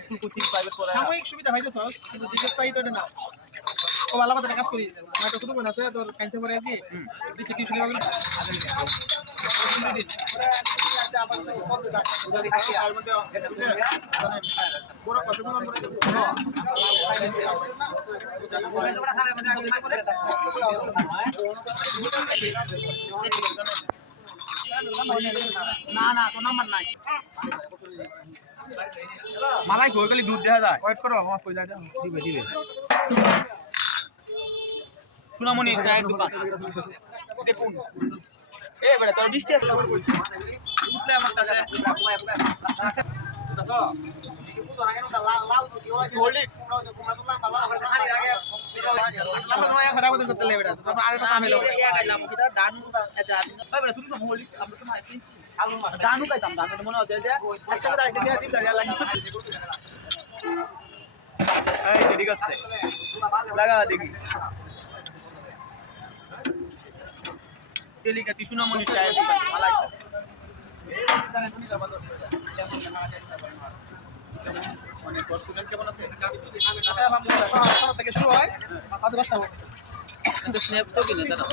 school coaching private পড়া সাময়িক সুবিধা পাইতেছস কিন্তু দীর্ঘস্থায়ী তো এটা না ও ভালো কথা কাজ করিস আমার একটা ছোট বোন আছে তোর সায়েন্সে পড়ে আর কি দিচ্ছে টিউশন লাগলো না না তো নাম্বার নাই মালাই কই গলি দুধ দেখা যায় ওয়েট করো আমার কই যায় দিবে সুনামণি চায়ের দোকান দেখুন এ বেটা তোর বৃষ্টি আসছে উঠলে আমার কাছে হলিক আমরা তোমায় খারাপ করতে করতে লেবে না তারপর আরেকটা সামেল হবে দানু খাইতাম দানু মনে হচ্ছে যে একটা করে আইতে দিয়ে দিন লাগি এই যে ঠিক আছে লাগা দেখি তেলিকা সুনামণি চায়ের দোকান মালাই মানে স্টুডেন্ট কেমন আছে আলহামদুলিল্লাহ থেকে শুরু হয় 5-10টা স্ন্যাপ তো কিনে দাদা